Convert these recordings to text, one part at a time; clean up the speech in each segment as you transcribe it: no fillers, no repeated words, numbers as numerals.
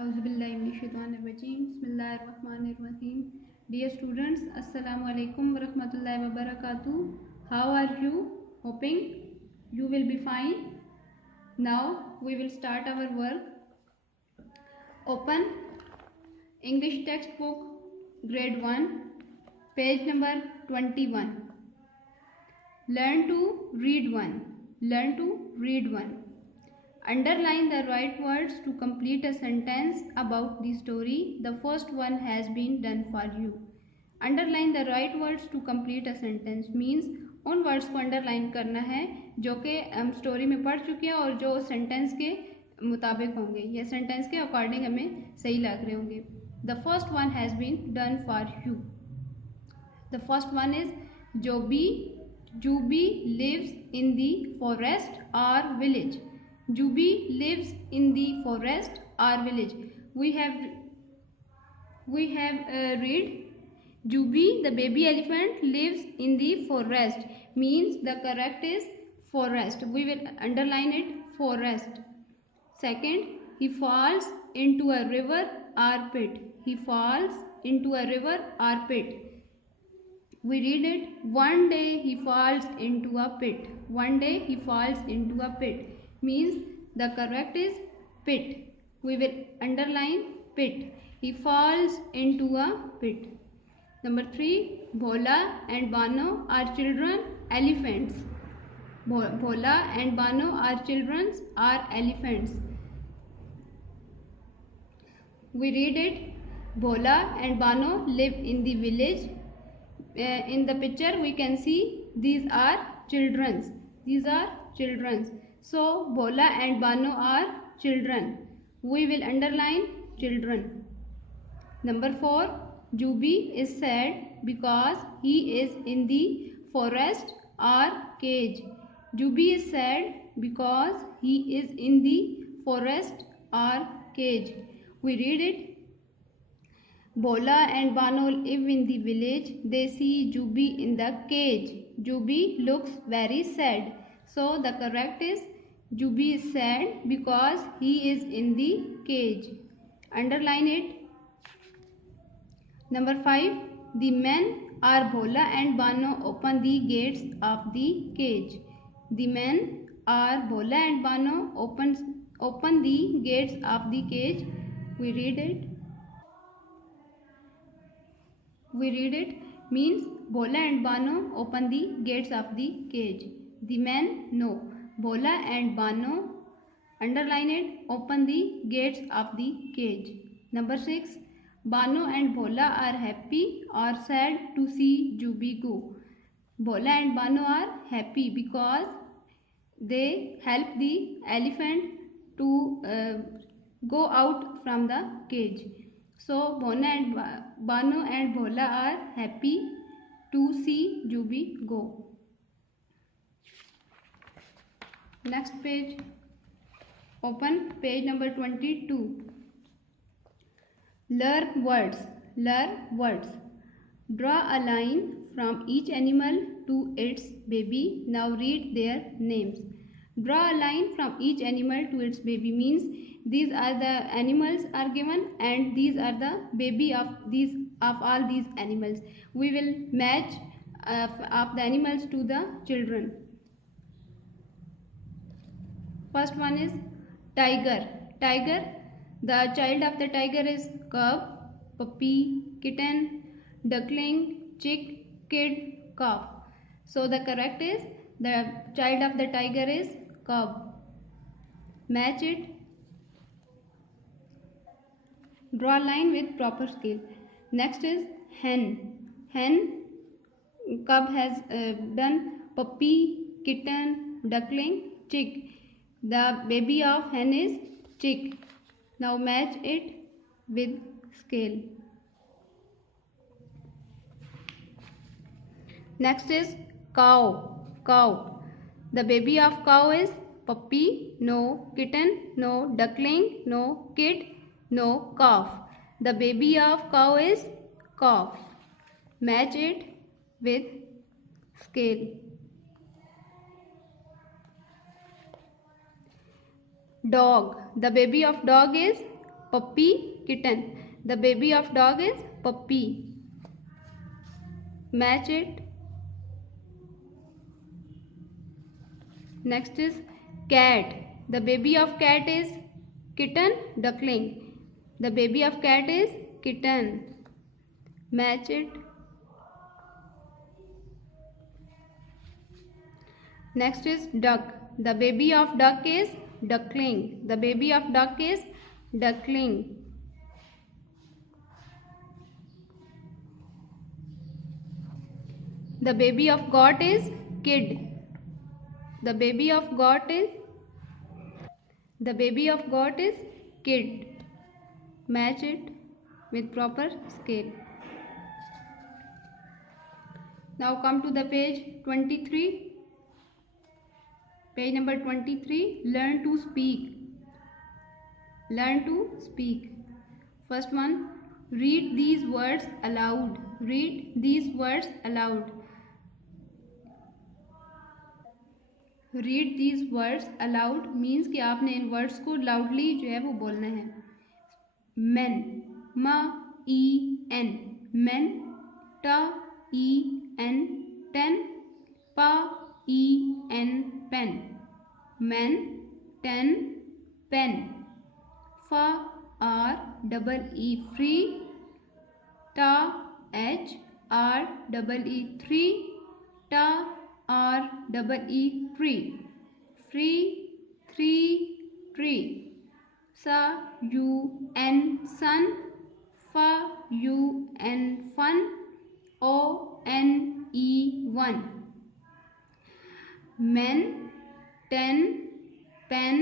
Auzubillahiminash-shaytanir-rajim. Bismillahir-rahmanir-rahim. Dear students, Assalamu alaikum wa rahmatullahi wa barakatuh. How are you? Hoping you will be fine. Now we will start our work. Open English textbook grade 1, page number 21. Learn to read 1. Learn to read 1. Underline the right words to complete a sentence about the story. The first one has been done for you. Underline the right words to complete a sentence means उन words को underline करना है जो कि हम story में पढ़ चुके हैं और जो सेंटेंस के मुताबिक होंगे या सेंटेंस के अकॉर्डिंग हमें सही लग रहे होंगे. The first one has been done for you. The first one is Jubi lives in the forest or village. Jubi lives in the forest or village. We have read Jubi, the baby elephant, lives in the forest. Means the correct is forest. We will underline it, forest. Second, he falls into a river or pit. He falls into a river or pit. We read it. One day he falls into a pit. One day he falls into a pit. Means the correct is pit. We will underline pit. He falls into a pit. Number 3. Bhola and Bano are children elephants. Bhola and Bano are children are elephants. We read it. Bhola and Bano live in the village. In the picture we can see these are children. These are children. So Bhola and Bano are children. We will underline children. Number 4. Jubi is sad because he is in the forest or cage. Jubi is sad because he is in the forest or cage. We read it. Bhola and Bano live in the village. They see Jubi in the cage. Jubi looks very sad. So the correct is Jubi is sad because he is in the cage. Underline it. Number 5. The men are Bhola and Bano open the gates of the cage. The men are Bhola and Bano open the gates of the cage. We read it. We read it means Bhola and Bano open the gates of the cage. The men no. Bhola and Bano, underline it, open the gates of the cage. Number 6. Bano and Bhola are happy or sad to see Jubi go. Bhola and Bano are happy because they help the elephant to go out from the cage. So Bano and Bhola are happy to see Jubi go. Next page. Open page number 22. Learn words. Learn words. Draw a line from each animal to its baby. Now read their names. Draw a line from each animal to its baby means these are the animals are given and these are the baby of all these animals. We will match of the animals to the children. First one is tiger. Tiger. The child of the tiger is cub, puppy, kitten, duckling, chick, kid, calf. So the correct is the child of the tiger is cub. Match it. Draw a line with proper scale. Next is hen. Hen. Cub has done puppy, kitten, duckling, chick. The baby of hen is chick. Now match it with scale. Next is cow. Cow. The baby of cow is puppy, no. Kitten, no. Duckling, no. Kid, no. Calf. The baby of cow is calf. Match it with scale. Dog. The baby of dog is puppy, kitten. The baby of dog is puppy. Match it. Next is cat. The baby of cat is kitten, duckling. The baby of cat is kitten. Match it. Next is duck. The baby of duck is duckling. The baby of duck is duckling. The baby of goat is kid. The baby of goat is kid. Match it with proper scale. Now come to the page 23. Page number 23. Learn to speak. Learn to speak. First one. Read these words aloud. Read these words aloud. Read these words aloud means कि आपने इन words को loudly जो है वो बोलना है. Men, ma e n, men, ta e n, ten, pa e n, pen, men, ten, pen, fa r double e free, ta h r double e three, ta r double e free, free, three, tree, sa u n sun, fa u n fun, o n e one. Men, ten, pen,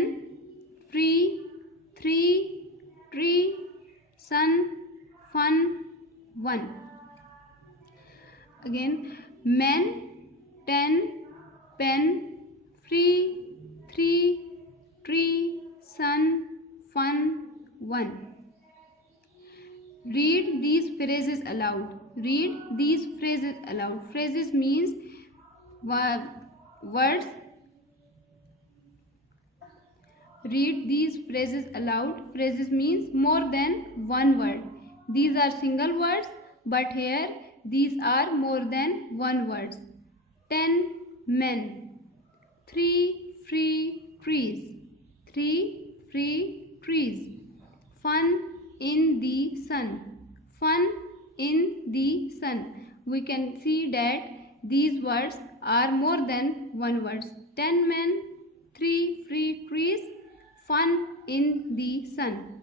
free, three, tree, sun, fun, one. Again, men, ten, pen, free, three, tree, sun, fun, one. Read these phrases aloud. Read these phrases aloud. Phrases means words. Read these phrases aloud. Phrases means more than one word. These are single words, but here these are more than one words. 10 men, 3 free trees, 3 free trees, fun in the sun, fun in the sun. We can see that these words are more than one words. 10 men, 3 free trees, fun in the sun.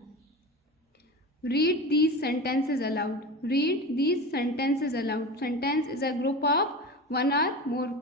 Read these sentences aloud. Read these sentences aloud. Sentence is a group of one or more